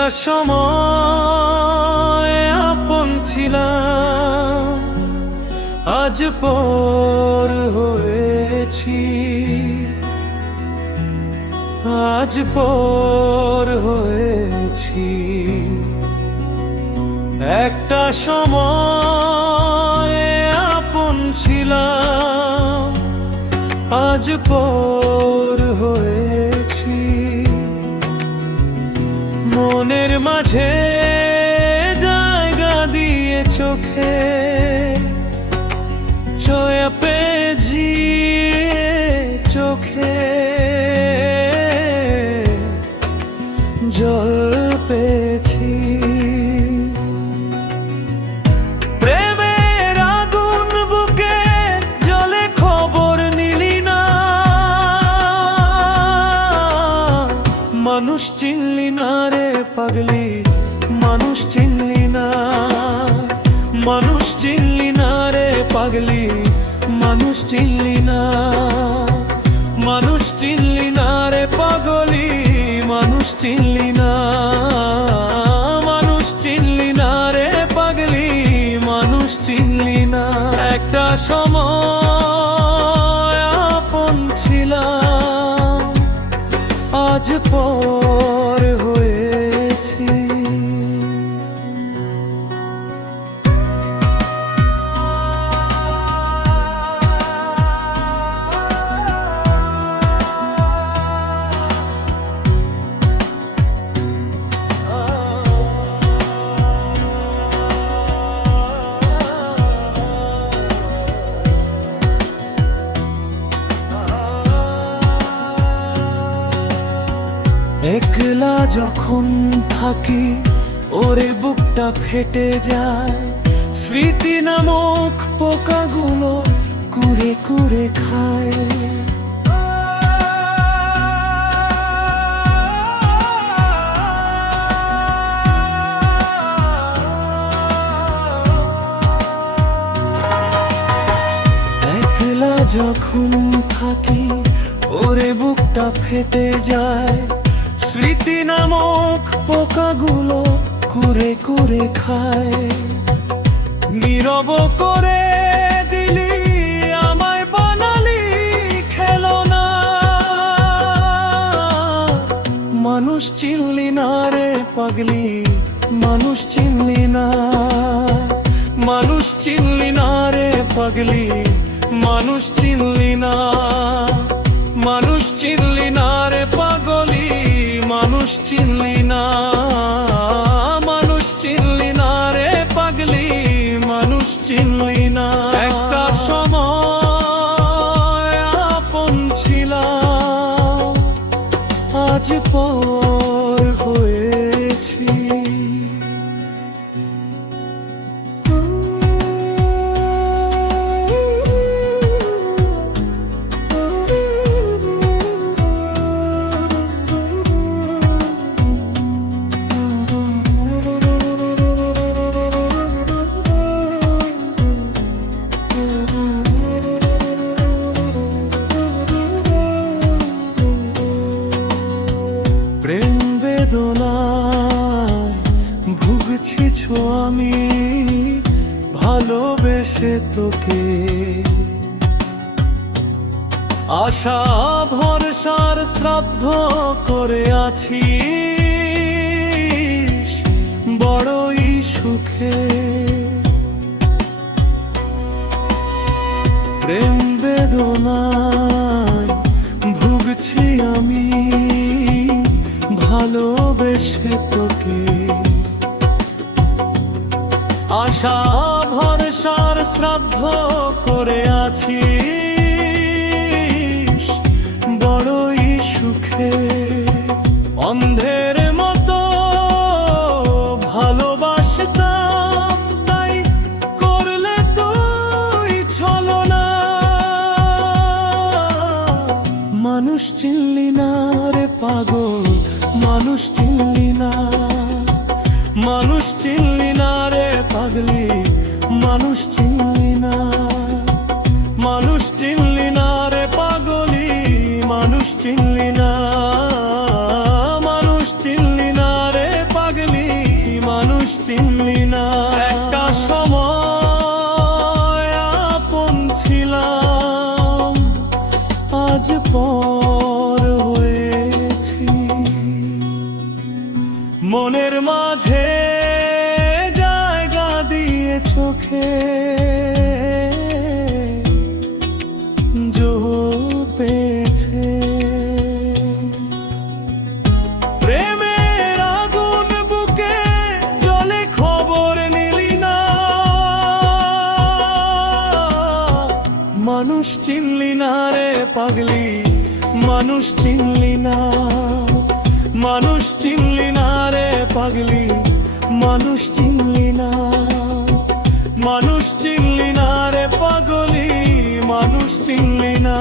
একটা সময় আপন ছিলাম, আজ পর হয়েছি, আজ পর হয়েছি। একটা সময় আপন ছিলাম, আজ পর হয়েছি। মনের মাঝে জায়গা দিয়ে চোখে ছয়া পেয়েছি, চোখে জল পেয়েছি। প্রেমের আগুন বুকে জলে খবর নিলি না, মানুষ চিনলি না রে পাগলি, মানুষ চিনলি না, মানুষ চিনলি না রে পাগলি, মানুষ চিনলি না, মানুষ চিনলি না রে পাগলি, মানুষ চিনলি না, মানুষ চিনলি না রে পাগলি, মানুষ চিনলি না। একটা সময় আপন ছিলাম, আজ পর হয়েছি। একলা যখন থাকি ওরে বুকটা ফেটে যায়, স্মৃতি নামক পোকাগুলো কুরে কুরে খায়। একলা যখন থাকি ওরে বুকটা ফেটে যায়, স্মৃতি নামক পোকাগুলো কুরে কুরে খায়। নীরব করে দিলি আমায় বানালি খেলনা, মানুষ চিনলি না রে পাগলি, মানুষ চিনলি না, মানুষ চিনলি না রে পাগলি, মানুষ চিনলি না, মানুষ চিনলি না রে পাগলি, মানুষ চিনলি না, মানুষ চিনলি না রে পাগলি, মানুষ চিনলি না। একটা সময় আপন ছিলাম, আজ পর হয়েছি। প্রেম বেদনায় ভুগছি ছো আমি, ভালোবেসে তোকে আশা ভরসার শ্রাদ্ধ করে আছি, বড়ই সুখে। প্রেম বেদনায় ভুগছি আমি, ভালোবেসে তোকে আশা ভরসার শ্রাদ্ধ করে আছি, বড়ই সুখে। অন্ধের মতো ভালোবাসতাম, তাই করলে তুই ছলনা, মানুষ চিনলি না রে পাগল, মানুষ চিনলি না, মানুষ চিনলি না রে পাগলি, মানুষ চিনলি না, মানুষ চিনলি না রে পাগলি, মানুষ চিনলি না, মানুষ চিনলি না রে পাগলি। পর হয়েছি। মনের মাঝে জায়গা দিয়ে চোখে জোর পেয়েছে। প্রেমের আগুন বুকে জ্বলে, খবর নিলি না। মানুষ চিনলি না রে পাগলি, মানুষ চিনলি না। মানুষ চিনলি না রে পাগলি, মানুষ চিনলি না। মানুষ চিনলি না রে পাগলি, মানুষ চিনলি না।